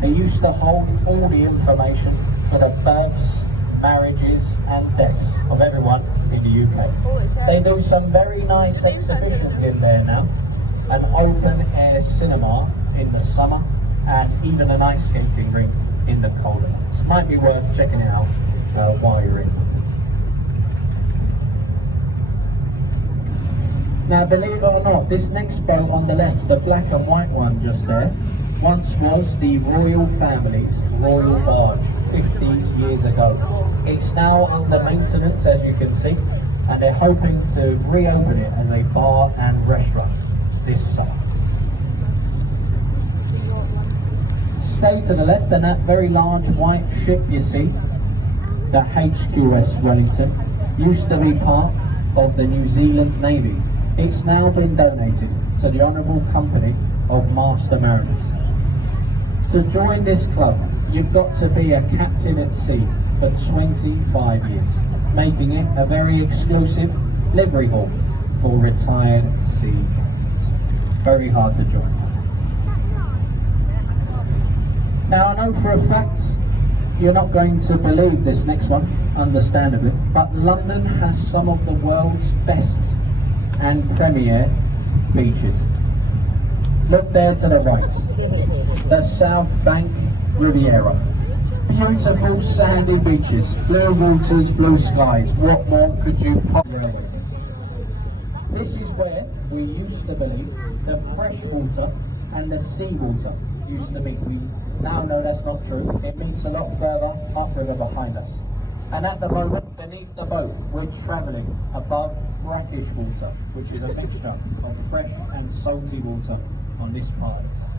They used to hold all the information for the births, marriages and deaths of everyone in the UK. They do some very nice exhibitions in there now, an open air cinema in the summer and even an ice skating rink in the colder months. Might be worth checking it out while you're in. Now believe it or not, this next boat on the left, the black and white one just there, once was the royal family's royal barge 50 years ago. It's now under maintenance, as you can see, and they're hoping to reopen it as a bar and restaurant this summer. Stay to the left, and that very large white ship you see, the HQS Wellington, used to be part of the New Zealand Navy. It's now been donated to the Honourable Company of Master Mariners. To join this club, you've got to be a captain at sea for 25 years, making it a very exclusive livery hall for retired sea captains. Very hard to join. Now I know for a fact you're not going to believe this next one, understandably, but London has some of the world's best and premier beaches. Look there to the right, the South Bank Riviera. Beautiful sandy beaches, blue waters, blue skies. What more could you possibly want? This is where we used to believe the fresh water and the seawater used to meet. We now know that's not true. It meets a lot further upriver behind us. And at the moment, beneath the boat, we're travelling above brackish water, which is a mixture of fresh and salty water on this part of the Thames.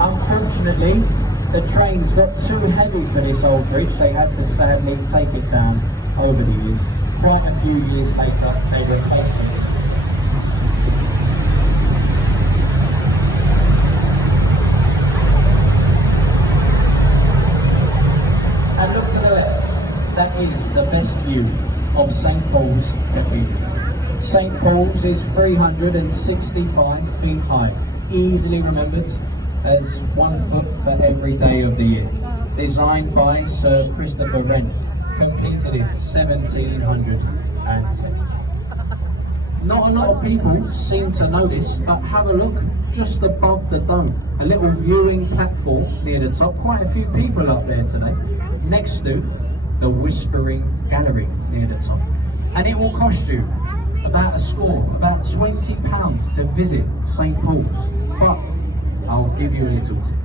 Unfortunately, the trains got too heavy for this old bridge. They had to sadly take it down over the years. Quite a few years later, they replaced it. And look to the left, that is the best view of St Paul's Cathedral. St Paul's is 365 feet high, easily remembered as 1 foot for every day of the year. Designed by Sir Christopher Wren, completed in 1710. Not a lot of people seem to notice, but have a look just above the dome. A little viewing platform near the top, quite a few people up there today, next to the Whispering Gallery near the top. And it will cost you about about £20 to visit St Paul's. But I'll give you a little tip.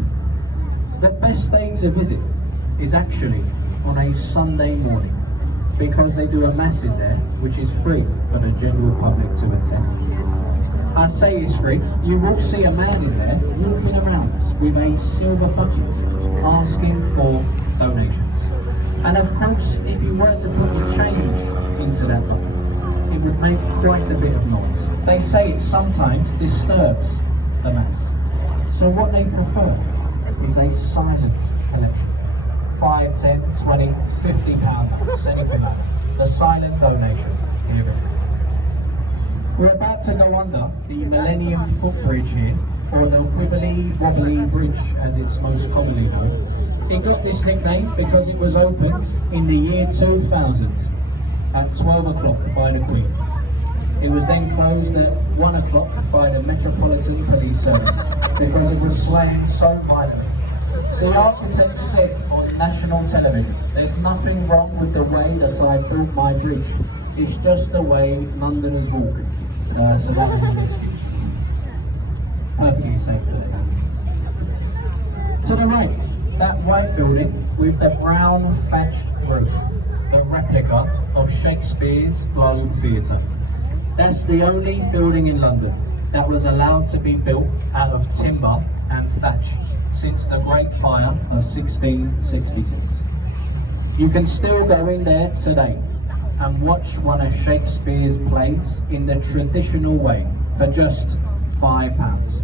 The best day to visit is actually on a Sunday morning, because they do a mass in there which is free for the general public to attend. I say it's free. You will see a man in there walking around with a silver bucket asking for donations. And of course, if you were to put your change into that bucket, it would make quite a bit of noise. They say it sometimes disturbs the mass. So what they prefer is a silent collection. 5, 10, 20, 50 pounds, anything like that. The silent donation. Here we go. We're about to go under the Millennium Footbridge here, or the Wibbly Wobbly Bridge as it's most commonly known. It got this nickname because it was opened in the year 2000 at 12 o'clock by the Queen. It was then closed at 1 o'clock by the Metropolitan Police Service because it was swaying so violently. The architect said on national television, "There's nothing wrong with the way that I built my bridge. It's just the way Londoners walk." So that was his excuse. Perfectly safe to the right, that white building with the brown thatched roof, the replica of Shakespeare's Globe Theatre. That's the only building in London that was allowed to be built out of timber and thatch since the Great Fire of 1666. You can still go in there today and watch one of Shakespeare's plays in the traditional way for just £5.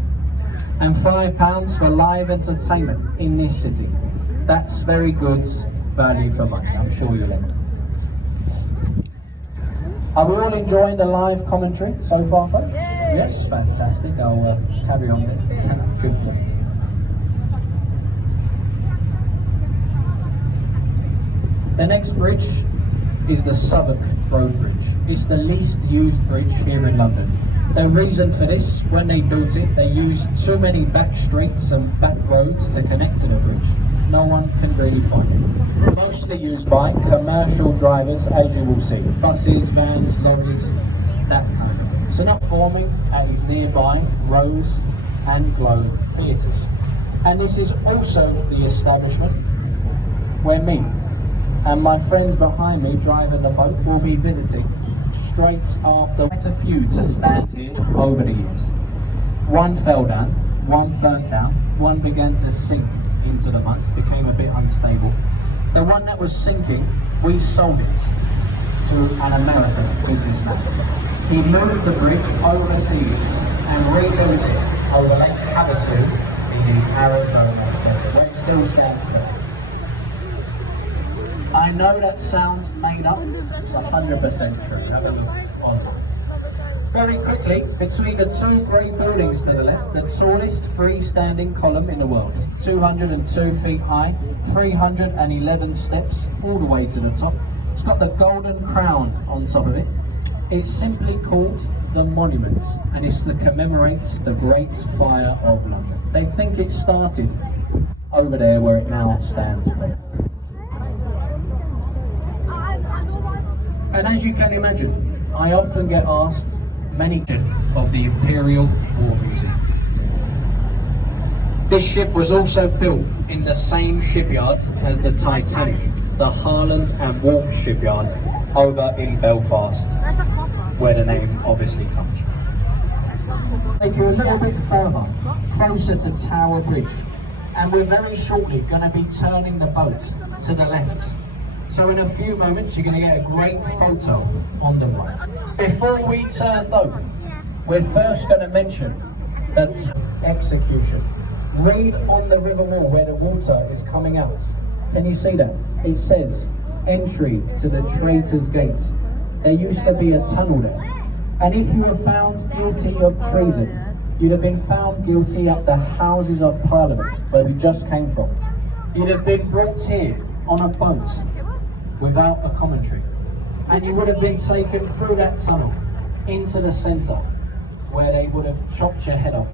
And £5 for live entertainment in this city. That's very good value for money, I'm sure you'll like it. Are we all enjoying the live commentary so far, folks? Yes, fantastic. I'll carry on then. Sounds good to me. The next bridge is the Southwark Road Bridge. It's the least used bridge here in London. The reason for this, when they built it, they used too many back streets and back roads to connect to the bridge. No one can really find it. Mostly used by commercial drivers, as you will see. Buses, vans, lorries, that kind of thing. So not forming at its nearby Rose and Globe theatres. And this is also the establishment where me and my friends behind me driving the boat will be visiting straight after. Quite a few to stand here over the years. One fell down, one burnt down, one began to sink into the mud, became a bit unstable. The one that was sinking, we sold it to an American businessman. He moved the bridge overseas and rebuilt it over Lake Havasu in Arizona, where it still stands there. I know that sounds made up, it's 100% true. Have a look online. Very quickly, between the two grey buildings to the left, the tallest freestanding column in the world, 202 feet high, 311 steps all the way to the top. It's got the golden crown on top of it. It's simply called the Monument, and it's to commemorate the Great Fire of London. They think it started over there where it now stands today. And as you can imagine, I often get asked many of the Imperial War Museum. This ship was also built in the same shipyard as the Titanic, the Harland and Wolff shipyard over in Belfast, where the name obviously comes from. Take you a little bit further, closer to Tower Bridge, and we're very shortly going to be turning the boat to the left. So in a few moments you're going to get a great photo on the right. Before we turn though, we're first going to mention that execution. Read on the river wall where the water is coming out. Can you see that? It says, entry to the Traitors' Gate. There used to be a tunnel there. And if you were found guilty of treason, you'd have been found guilty at the Houses of Parliament, where we just came from. You'd have been brought here on a boat without a commentary. And you would have been taken through that tunnel into the centre, where they would have chopped your head off.